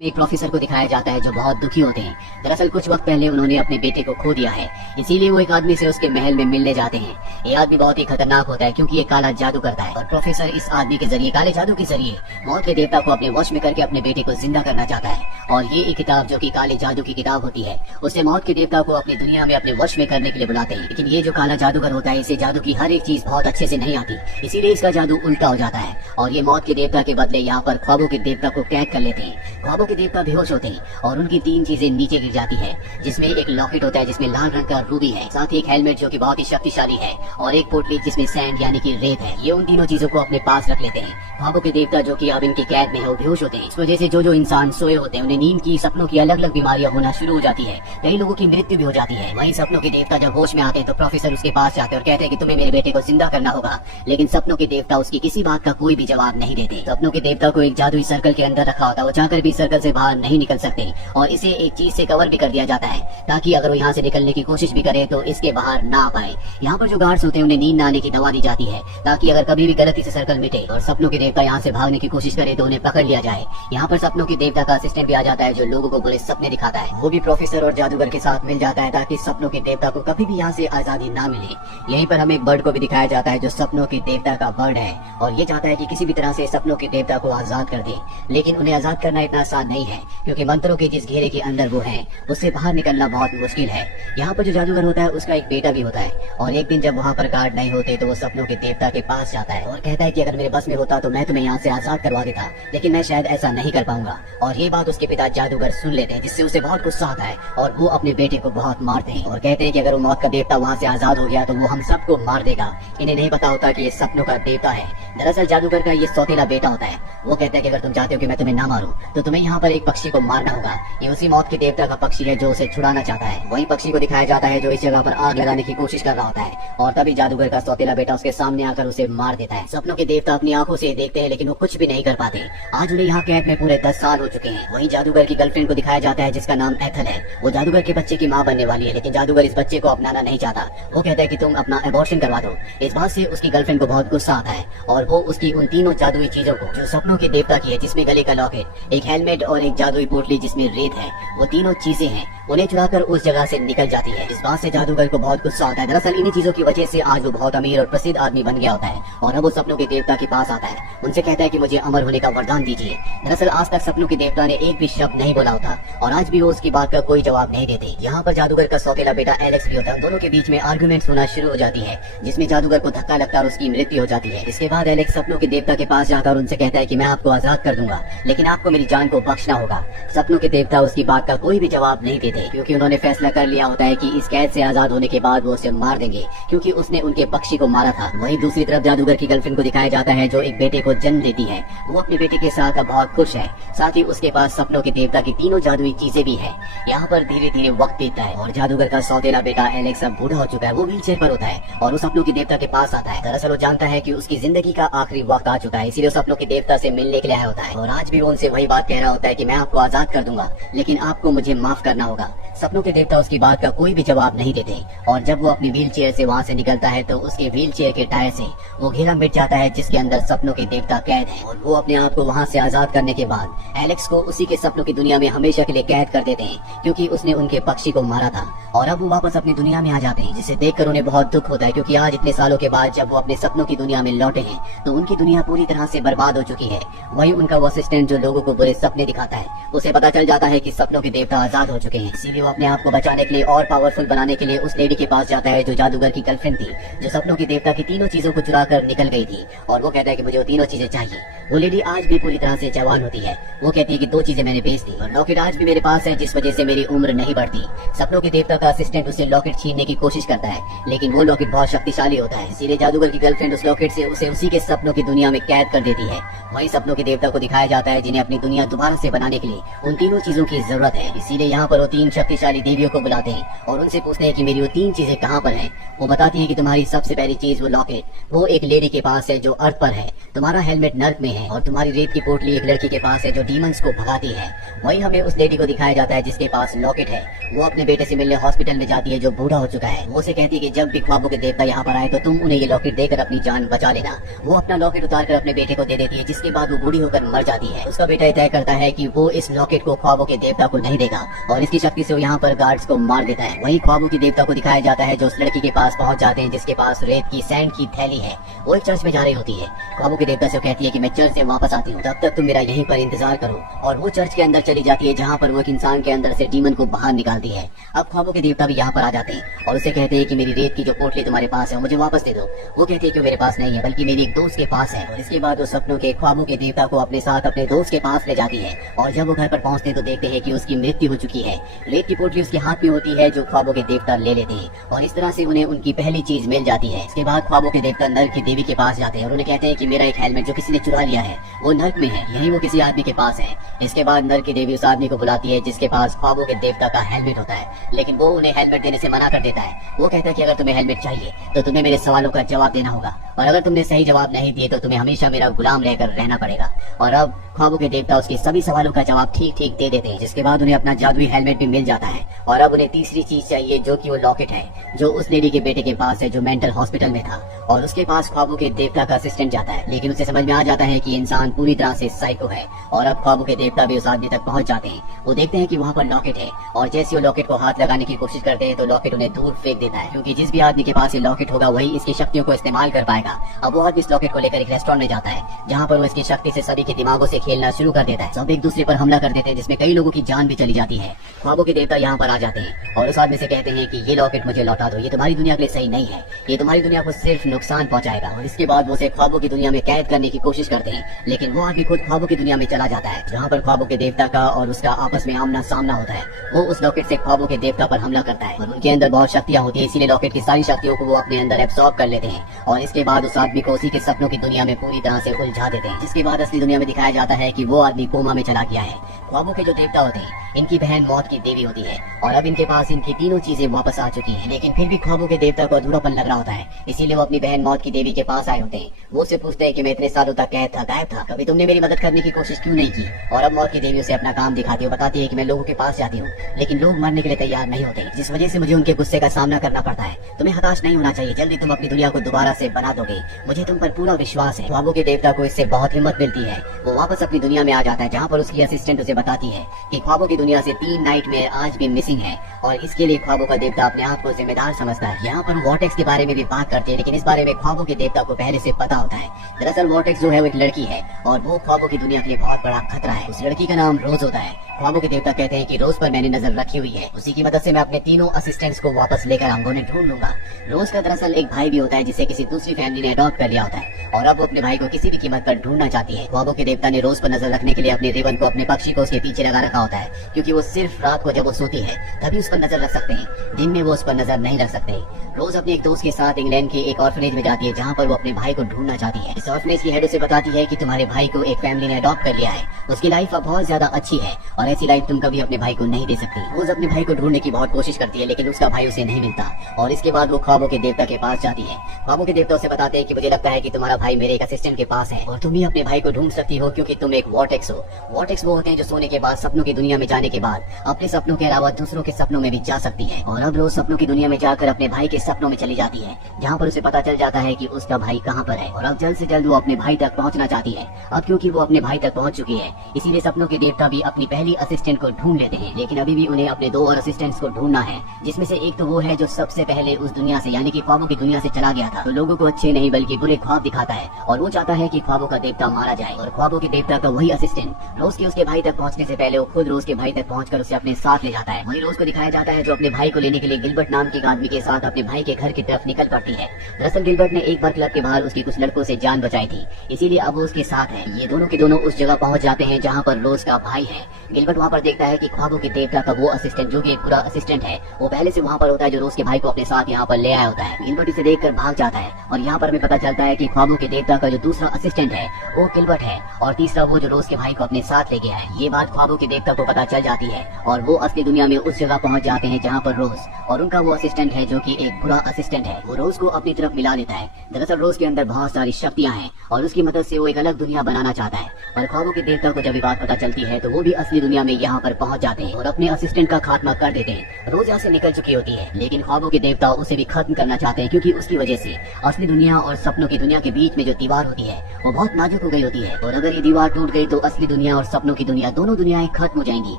एक प्रोफेसर को दिखाया जाता है जो बहुत दुखी होते हैं। दरअसल कुछ वक्त पहले उन्होंने अपने बेटे को खो दिया है, इसीलिए वो एक आदमी से उसके महल में मिलने जाते हैं। ये आदमी बहुत ही खतरनाक होता है क्योंकि ये काला जादू करता है और प्रोफेसर इस आदमी के जरिए, काले जादू के जरिए, मौत के देवता को अपने वश में करके अपने बेटे को जिंदा करना चाहता है। और ये एक किताब जो कि काले जादू की किताब होती है, उसे मौत के देवता को अपनी दुनिया में अपने वश में करने के लिए बुलाते हैं। लेकिन ये जो काला जादूगर होता है, इसे जादू की हर एक चीज बहुत अच्छे से नहीं आती, इसीलिए इसका जादू उल्टा हो जाता है और ये मौत के देवता के बदले यहाँ पर ख्वाबों के देवता को कैद कर लेते हैं। ख्वाबों के देवता बेहोश होते हैं और उनकी तीन चीजें नीचे गिर जाती है, जिसमें एक लॉकेट होता है जिसमें लाल रंग का रूबी है, साथ ही एक हेलमेट जो कि बहुत ही शक्तिशाली है और एक पोटली जिसमें सैंड यानी कि रेत है। ये उन तीनों चीजों को अपने पास रख लेते हैं। ख्वाबों के देवता जो कि अब इनकी कैद में है वो बेहोश होते हैं। इस वजह से जो इंसान सोए होते हैं उन्हें नींद की, सपनों की अलग अलग बीमारियां होना शुरू हो जाती है। कई लोगों की मृत्यु भी हो जाती है। वहीं सपनों के देवता जब होश में आते हैं तो प्रोफेसर उसके पास जाते हैं और कहते हैं कि तुम्हें मेरे बेटे को जिंदा करना होगा। लेकिन सपनों के देवता उसकी किसी बात का कोई भी जवाब नहीं देते। सपनों के देवता को एक जादुई सर्कल के अंदर रखा होता है, वो चाहकर भी सर्कल से बाहर नहीं निकल सकते और इसे एक चीज से कवर भी कर दिया जाता है ताकि अगर वो यहाँ से निकलने की कोशिश भी करे तो इसके बाहर ना आ पाए। यहाँ पर जो गार्ड्स होते हैं उन्हें नींद न आने की दवा दी जाती है ताकि अगर कभी भी गलती से सर्कल मिटे और सपनों के देवता यहाँ से भागने की कोशिश करे तो उन्हें पकड़ लिया जाए। यहाँ पर सपनों के देवता का असिस्टेंट भी आ जाता है जो लोगों को बुरे सपने दिखाता है। वो भी प्रोफेसर और जादूगर के साथ मिल जाता है ताकि सपनों के देवता को कभी भी यहाँ से आजादी ना मिले। यहीं पर हमें एक बर्ड को भी दिखाया जाता है जो सपनों के देवता का बर्ड है और ये चाहता है कि किसी भी तरह से सपनों के देवता को आजाद कर दे। लेकिन उन्हें आजाद करना इतना आसान नहीं है क्योंकि मंत्रों के जिस घेरे के अंदर वो है उससे बाहर निकलना बहुत मुश्किल है। यहाँ पर जो जादूगर होता है उसका एक बेटा भी होता है और एक दिन जब वहाँ पर गार्ड नहीं होते तो वो सपनों के देवता के पास जाता है और कहता है कि अगर मेरे बस में होता तो मैं तुम्हें यहाँ से आजाद करवा देता, लेकिन मैं शायद ऐसा नहीं कर पाऊंगा। और ये बात उसके पिता जादूगर सुन लेते हैं जिससे उसे बहुत गुस्सा आता है और वो अपने बेटे को बहुत मारते हैं और कहते हैं कि अगर वो मौत का देवता वहाँ से आजाद हो गया तो वो हम सबको मार देगा। इन्हें नहीं पता होता कि ये सपनों का देवता है। दरअसल जादूगर का ये सौतेला बेटा होता है। वो कहता है कि अगर तुम चाहते हो कि मैं तुम्हें ना मारूं तो तुम्हें यहाँ पर एक पक्षी को मारना होगा। ये उसी मौत के देवता का पक्षी है जो उसे छुड़ाना चाहता है। वही पक्षी को दिखाया जाता है जो इस जगह पर आग लगाने की कोशिश कर रहा होता है और तभी जादूगर का सौतेला बेटा उसके सामने आकर उसे मार देता है। सपनों के देवता अपनी आंखों से देखते हैं लेकिन वो कुछ भी नहीं कर पाते। आज उन्हें यहाँ कैद में पूरे 10 साल हो चुके हैं। वहीं जादूगर की गर्लफ्रेंड को दिखाया जाता है जिसका नाम एथल है। वो जादूगर के बच्चे की माँ बनने वाली है लेकिन जादूगर इस बच्चे को अपनाना नहीं चाहता। वो कहता है कि तुम अपना एबॉर्शन करवा दो। इस बात से उसकी गर्लफ्रेंड को बहुत गुस्सा आता है और वो उसकी उन तीनों जादुई चीजों को जो सपनों के देवता की है, जिसमें गले का लॉकेट, एक हेलमेट और एक जादुई पोटली जिसमें रेत है, वो तीनों चीजें हैं, उन्हें चुराकर उस जगह से निकल जाती है। इस बात से जादूगर को बहुत गुस्सा आता है। दरअसल इन्हीं चीजों की वजह से आज वो बहुत अमीर और प्रसिद्ध आदमी बन गया होता है और अब वो सपनों के देवता के पास आता है। उनसे कहता है कि मुझे अमर होने का वरदान दीजिए। दरअसल आज तक सपनों के देवता ने एक भी शब्द नहीं बोला होता और आज भी वो उसकी बात का कोई जवाब नहीं देते। यहाँ पर जादूगर का सौतेला बेटा एलेक्स भी होता है। दोनों के बीच में आर्गुमेंट्स होना शुरू हो जाती है जिसमें जादूगर को धक्का लगता है और उसकी मृत्यु हो जाती है। इसके बाद एलेक्स सपनों के देवता के पास जाकर उनसे कहता है कि मैं आपको आजाद कर दूंगा लेकिन आपको मेरी जान को बख्शना होगा। सपनों के देवता उसकी बात का कोई भी जवाब नहीं देते क्योंकि उन्होंने फैसला कर लिया होता है कि इस कैद से आजाद होने के बाद वो उसे मार देंगे क्योंकि उसने उनके पक्षी को मारा था। वहीं दूसरी तरफ जादूगर की गर्लफ्रेंड को दिखाया जाता है जो एक बेटे को जन्म देती है। वो अपने बेटे के साथ अब बहुत खुश है, साथ ही उसके पास सपनों के देवता की तीनों जादुई चीजें भी है। यहाँ पर धीरे धीरे वक्त बीतता है और जादूगर का सौतेला बेटा एलेक्स अब बूढ़ा हो चुका है। वो व्हीलचेयर पर होता है और वो सपनों के देवता के पास आता है। दरअसल वो जानता है कि उसकी जिंदगी का आखिरी वक्त आ चुका है, इसीलिए वो सपनों के देवता से मिलने के लिए आया होता है और आज भी वो उनसे वही बात कह रहा होता है कि मैं आपको आजाद कर दूंगा लेकिन आपको मुझे माफ करना होगा। सपनों के देवता उसकी बात का कोई भी जवाब नहीं देते और जब वो अपनी व्हील चेयर से वहाँ से निकलता है तो उसके व्हील चेयर के टायर से वो घेरा मिट जाता है जिसके अंदर सपनों के देवता कैद है और वो अपने आप को वहाँ से आजाद करने के बाद एलेक्स को उसी के सपनों की दुनिया में हमेशा के लिए कैद कर देते हैं क्योंकि उसने उनके पक्षी को मारा था और अब वो वापस अपनी दुनिया में आ जाते हैं, जिसे देखकर उन्हें बहुत दुख होता है क्योंकि आज इतने सालों के बाद जब वो अपने सपनों की दुनिया में लौटे हैं तो उनकी दुनिया पूरी तरह से बर्बाद हो चुकी है। वही उनका वो असिस्टेंट जो लोगों को बुरे सपने दिखाता है, उसे पता चल जाता है कि सपनों के देवता आजाद हो चुके हैं, इसीलिए वो अपने आप को बचाने के लिए और पावरफुल बनाने के लिए उस लेडी के पास जाता है जो जादूगर की गर्लफ्रेंड थी, जो सपनों के देवता की तीनों चीजों को चुरा कर निकल गई थी और वो कहता है कि मुझे वो तीनों चीजें चाहिए। वो लेडी आज भी पूरी तरह से जवान होती है। वो कहती है कि 2 चीजें मैंने बेच दी और लॉकेट आज भी मेरे पास है जिस वजह से मेरी उम्र नहीं बढ़ती। सपनों के देवता का असिस्टेंट उससे लॉकेट छीनने की कोशिश करता है लेकिन वो लॉकेट बहुत शक्तिशाली होता है, इसीलिए जादूगर की गर्लफ्रेंड उस लॉकेट से उसे उसी के सपनों की दुनिया में कैद कर देती है। वही सपनों के देवता को दिखाया जाता है जिन्हें अपनी दुनिया दोबारा से बनाने के लिए उन तीनों चीजों की जरूरत है, इसीलिए यहाँ पर वो 3 शक्तिशाली देवियों को बुलाते हैं और उनसे पूछते हैं कि मेरी वो 3 चीजें कहाँ पर हैं। वो बताती है कि तुम्हारी सबसे पहली चीज वो लॉकेट वो एक लेडी के पास है जो अर्थ पर है, तुम्हारा हेलमेट नर्क में है और तुम्हारी रेत की पोटली एक लड़की के पास है जो डीमंस को भगाती है। वही हमें उस लेडी को दिखाया जाता है जिसके पास लॉकेट है। वो अपने बेटे से मिलने हॉस्पिटल में जाती है जो बूढ़ा हो चुका है। वो उसे कहती है कि जब भी ख्वाबों के देवता यहाँ पर आए तो तुम उन्हें ये लॉकेट देकर अपनी जान बचा लेना। वो अपना लॉकेट उतार कर अपने बेटे को दे देती है जिसके बाद वो बूढ़ी होकर मर जाती है। उसका बेटा तय करता है कि वो इस लॉकेट को ख्वाबों के देवता को नहीं देगा और इसकी शक्ति से वो यहाँ पर गार्ड्स को मार देता है। वहीं ख्वाबों के देवता को दिखाया जाता है जो उस लड़की के पास पहुंच जाते हैं जिसके पास रेत की सैंड की थैली है। वो एक चर्च में जा रही होती है। ख्वाबों के देवता से कहती है कि मैं चर्च से वापस आती हूँ, तब तक तुम मेरा यहीं पर इंतजार करो। और वो चर्च के अंदर चली जाती है जहाँ पर वो एक इंसान के अंदर से डीमन को बाहर निकालती है। अब ख्वाबों के देवता भी यहाँ पर आ जाते हैं और उसे कहते हैं कि मेरी रेत की जो पोटली तुम्हारे पास है मुझे वापस दे दो। वो कहती है कि मेरे पास नहीं है बल्कि मेरी एक दोस्त के पास है। और इसके बाद वो सपनों के ख्वाबों के देवता को अपने साथ अपने दोस्त के पास ले जाती है और जब वो घर पर पहुंचते हैं तो देखते हैं कि उसकी मृत्यु हो चुकी है। रेत की पोटली उसके हाथ में होती है जो ख्वाबों के देवता ले लेते हैं और इस तरह से उन्हें उनकी पहली चीज मिल जाती है। इसके बाद ख्वाबों के देवता नर्क की देवी के पास जाते हैं और उन्हें कहते हैं कि मेरा एक हेलमेट जो किसी ने चुरा लिया है वो नर्क में है, यही वो किसी आदमी के पास है। इसके बाद नर्क की देवी उस आदमी को बुलाती है जिसके पास ख्वाबों के देवता का हेलमेट होता है, लेकिन वो उन्हें हेलमेट देने से मना कर देता है। वो कहता है कि अगर तुम्हें हेलमेट चाहिए तो तुम्हें मेरे सवालों का जवाब देना होगा और अगर तुमने सही जवाब नहीं दिए तो तुम्हें हमेशा मेरा गुलाम रहकर रहना पड़ेगा। और अब ख्वाबों के देवता उसके सभी सवालों का जवाब ठीक ठीक दे देते हैं, जिसके बाद उन्हें अपना जादुई हेलमेट भी मिल जाता है। और अब उन्हें तीसरी चीज चाहिए जो कि वो लॉकेट है जो उस लेडी के बेटे के पास है जो मेंटल हॉस्पिटल में था और उसके पास ख्वाबों के देवता का असिस्टेंट जाता है, लेकिन उसे समझ में आ जाता है कि इंसान पूरी तरह से साइको है। और अब ख्वाबों के देवता भी उस आदमी तक पहुंच जाते हैं। वो देखते हैं कि वहाँ पर लॉकेट है और जैसे वो लॉकेट को हाथ लगाने की कोशिश करते हैं तो लॉकेट उन्हें दूर फेंक देता है, क्योंकि जिस भी आदमी के पास ये लॉकेट होगा वही इसकी शक्तियों को इस्तेमाल कर पाएगा। अब वो आदमी इस लॉकेट को लेकर एक रेस्टोरेंट में जाता है जहाँ पर वो इसकी शक्ति से सभी के दिमागों से खेलना शुरू कर देता है। सब एक दूसरे पर हमला कर देते हैं जिसमें कई लोगों की जान भी चली जाती है। ख्वाबों के देवता यहाँ पर आ जाते हैं और उस आदमी से कहते हैं कि ये लॉकेट मुझे लौटा दो, ये तुम्हारी दुनिया के लिए सही नहीं है, ये तुम्हारी दुनिया को सिर्फ नुकसान पहुंचाएगा। और इसके बाद वो उसे ख्वाबों की दुनिया में कैद करने की कोशिश करते हैं, लेकिन वो आदमी खुद ख्वाबों की दुनिया में चला जाता है जहाँ पर ख्वाबों के देवता का और उसका आपस में आमना सामना होता है। वो उस लॉकेट से ख्वाबों के देवता पर हमला करता है और उनके अंदर बहुत शक्तियाँ होती है, इसीलिए लॉकेट की सारी शक्तियों को वो अपने अंदर एब्सॉर्ब कर लेते हैं और इसके बाद उस आदमी को उसी के सपनों की दुनिया में पूरी तरह से उलझा देते हैं। जिसके बाद असली दुनिया में दिखाया जाता है कि वो आदमी कोमा में चला गया है। ख्वाबों के जो देवता होते हैं इनकी बहन मौत की देवी होती है और अब इनके पास इनकी तीनों चीजें वापस आ चुकी हैं, लेकिन फिर भी ख्वाबों के देवता को अधूरापन लग रहा होता है, इसीलिए वो अपनी बहन मौत की देवी के पास आए होते हैं। वो उससे पूछते हैं कि मैं इतने सालों तक कैद था, गायब था, कभी तुमने मेरी मदद करने की कोशिश क्यों नहीं की। और अब मौत की देवी उसे अपना काम दिखाती है, बताती है कि मैं लोगों के पास जाती हूँ लेकिन लोग मरने के लिए तैयार नहीं होते, जिस वजह से मुझे उनके गुस्से का सामना करना पड़ता है। तुम्हें हताश नहीं होना चाहिए, जल्दी तुम अपनी दुनिया को दोबारा से बना दोगे, मुझे तुम पर पूरा विश्वास है। ख्वाबों के देवता को इससे बहुत हिम्मत मिलती है। वो वापस अपनी दुनिया में आ जाता है जहाँ पर उसकी असिस्टेंट उसे बताती है कि ख्वाबों की दुनिया से 3 नाइटमेयर आज भी मिसिंग है और इसके लिए ख्वाबों का देवता अपने आप को जिम्मेदार समझता है। यहाँ पर वॉर्टेक्स के बारे में भी बात करते हैं, लेकिन इस बारे में ख्वाबों के देवता को पहले से पता होता है। दरअसल वॉर्टेक्स जो है वो एक लड़की है और वो ख्वाबों की दुनिया के लिए बहुत बड़ा खतरा है। उस लड़की का नाम रोज होता है। ख्वाबों के देवता कहते हैं कि रोज पर मैंने नजर रखी हुई है, उसी की मदद से मैं अपने तीनों असिस्टेंट्स को वापस लेकर आऊंगा, उन्हें ढूंढ लूंगा। रोज का दरअसल एक भाई भी होता है जिसे किसी दूसरी फैमिली ने अडॉप्ट कर लिया होता है और अब वो अपने भाई को किसी भी कीमत पर ढूंढना चाहती है। ख्वाबों के देवता ने रोज पर नजर रखने के लिए अपने रिबन को अपने पक्षी को उसके पीछे लगा रखा होता है, क्योंकि वो सिर्फ रात को जब वो सोती है तभी उस पर नजर रख सकते हैं, दिन में वो उस पर नजर नहीं रख सकते। रोज अपने एक दोस्त के साथ इंग्लैंड के एक ऑर्फनेज में जाती है जहाँ पर वो अपने भाई को ढूंढना चाहती है। इस ऑर्फनेज की हेड उसे बताती है कि तुम्हारे भाई को एक फैमिली ने अडॉप्ट कर लिया है, उसकी लाइफ अब बहुत ज्यादा अच्छी है और ऐसी लाइफ तुम कभी अपने भाई को नहीं दे सकती। रोज अपने भाई को ढूंढने की बहुत कोशिश करती है लेकिन उसका भाई उसे नहीं मिलता और इसके बाद वो ख्वाबों के देवता के पास जाती है। ख्वाबों के देवता उसे बताते हैं कि मुझे लगता है कि तुम्हारा भाई मेरे एक असिस्टेंट के पास है और तुम ही अपने भाई को ढूंढ सकती हो क्योंकि तुम एक वॉर्टेक्स हो। वॉर्टेक्स वो होते हैं जो सोने के बाद सपनों की दुनिया में जाने के बाद अपने सपनों के अलावा दूसरों के सपनों में भी जा सकती है और अब रोज सपनों की दुनिया में जाकर अपने भाई के सपनों में चली जाती है जहाँ पर उसे पता चल जाता है कि उसका भाई कहाँ पर है और अब जल्द से जल्द वो अपने भाई तक पहुँचना चाहती है। अब क्योंकि वो अपने भाई तक पहुँच चुकी है इसीलिए सपनों के देवता भी अपनी पहली असिस्टेंट को ढूंढ लेते हैं, लेकिन अभी भी उन्हें अपने 2 और असिस्टेंट्स को ढूंढना है, जिसमें से एक तो वो है जो सबसे पहले उस दुनिया से यानी कि ख्वाबों की दुनिया से चला गया था, तो लोगों को अच्छे नहीं बल्कि बुरे ख्वाब दिखाता है और वो चाहता है कि ख्वाबों का देवता मारा जाए। और ख्वाबों के देवता का वही असिस्टेंट रोज के उसके भाई तक पहुंचने से पहले वो खुद रोज के भाई तक पहुंचकर उसे अपने साथ ले जाता है। वही रोज को दिखाया जाता है जो अपने भाई को लेने के लिए गिलबर्ट नाम के आदमी के साथ अपने भाई के घर की तरफ निकल पड़ती है। दरअसल गिलबर्ट ने एक बार क्लब के बाहर उसकी कुछ लड़कों से जान बचाई थी, इसीलिए अब वो उसके साथ है। ये दोनों के दोनों उस जगह पहुंच जाते हैं जहाँ पर रोज का भाई है। गिलबर्ट वहाँ पर देखता है कि ख्वाबों के देवता का वो असिस्टेंट जो कि एक पूरा असिस्टेंट है वो पहले से वहाँ पर होता है जो रोज के भाई को अपने साथ यहाँ पर ले आया होता है। गिलबर्ट इसे देखकर भाग जाता है और यहाँ पर हमें पता चलता है कि ख्वाबों के देवता का जो दूसरा असिस्टेंट है वो गिलबर्ट है और तीसरा वो जो रोज के भाई को अपने साथ ले गया है। ये बात ख्वाबों के देवता को पता चल जाती है और वो असली दुनिया में उस जगह पहुँच जाते हैं जहाँ पर रोज और उनका वो असिस्टेंट है जो कि एक बुरा असिस्टेंट है। वो रोज को अपनी तरफ मिला लेता है। दरअसल रोज के अंदर बहुत सारी शक्तियां हैं और उसकी मदद से वो एक अलग दुनिया बनाना चाहता है। और ख्वाबों के देवता को जब ये बात पता चलती है तो वो भी असली दुनिया में यहाँ पर पहुँच जाते हैं और अपने असिस्टेंट का खात्मा कर देते हैं। रोज यहाँ से निकल चुकी होती है, लेकिन ख्वाबों के देवता उसे भी खत्म करना चाहते हैं, क्योंकि उसकी वजह से असली दुनिया और सपनों की दुनिया के बीच में जो दीवार होती है वो बहुत नाजुक हो गई होती है। और अगर ये दीवार टूट गई तो असली दुनिया और सपनों की दुनिया, दोनों दुनियाएं खत्म हो जाएंगी।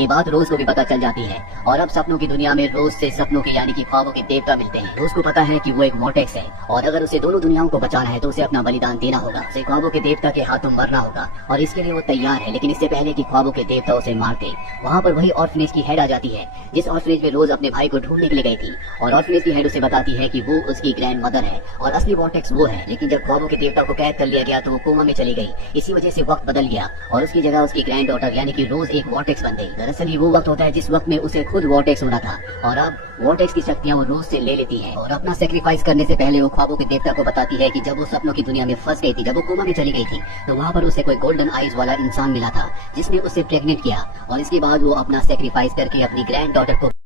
ये बात रोज को भी पता चल जाती है और अब सपनों की दुनिया में रोज से सपनों के यानी कि ख्वाबों के देवता मिलते हैं। रोज को पता है कि वो एक वॉर्टेक्स है और अगर उसे दोनों दुनियाओं को बचाना है तो उसे अपना बलिदान देना होगा। उसे ख्वाबों के देवता के हाथों मरना होगा और इसके लिए वो तैयार है। लेकिन इससे पहले कि ख्वाबों के देवता उसे मार दे, वहाँ पर वही ऑर्फनेज की हेड आ जाती है जिस ऑर्फनेज में रोज अपने भाई को ढूंढने के लिए गई थी। और ऑर्फनेज की हेड उसे बताती है कि वो उसकी ग्रैंड मदर है और असली वॉर्टेक्स वो है। लेकिन जब ख्वाबों के देवता को कैद कर लिया गया तो वो कोमा में चली गई। इसी वजह से वक्त बदल गया और उसकी जगह उसकी ग्रैंड डॉटर यानी कि रोज एक वॉर्टेक्स बन गई। दरअसल ये वो वक्त होता है जिस वक्त में उसे खुद वॉर्टेक्स होना था और अब वॉर्टेक्स की शक्तियां वो रोज से ले लेती है। और अपना सेक्रीफाइस करने से पहले वो ख्वाबों के देवता को बताती है कि जब वो सपनों की दुनिया में फंस गई थी, जब वो कोमा में चली गई थी, तो वहाँ पर उसे कोई गोल्डन आईज वाला इंसान मिला था जिसने उसे प्रेग्नेंट किया और इसके बाद वो अपना सेक्रीफाइस करके अपनी ग्रैंड डॉटर को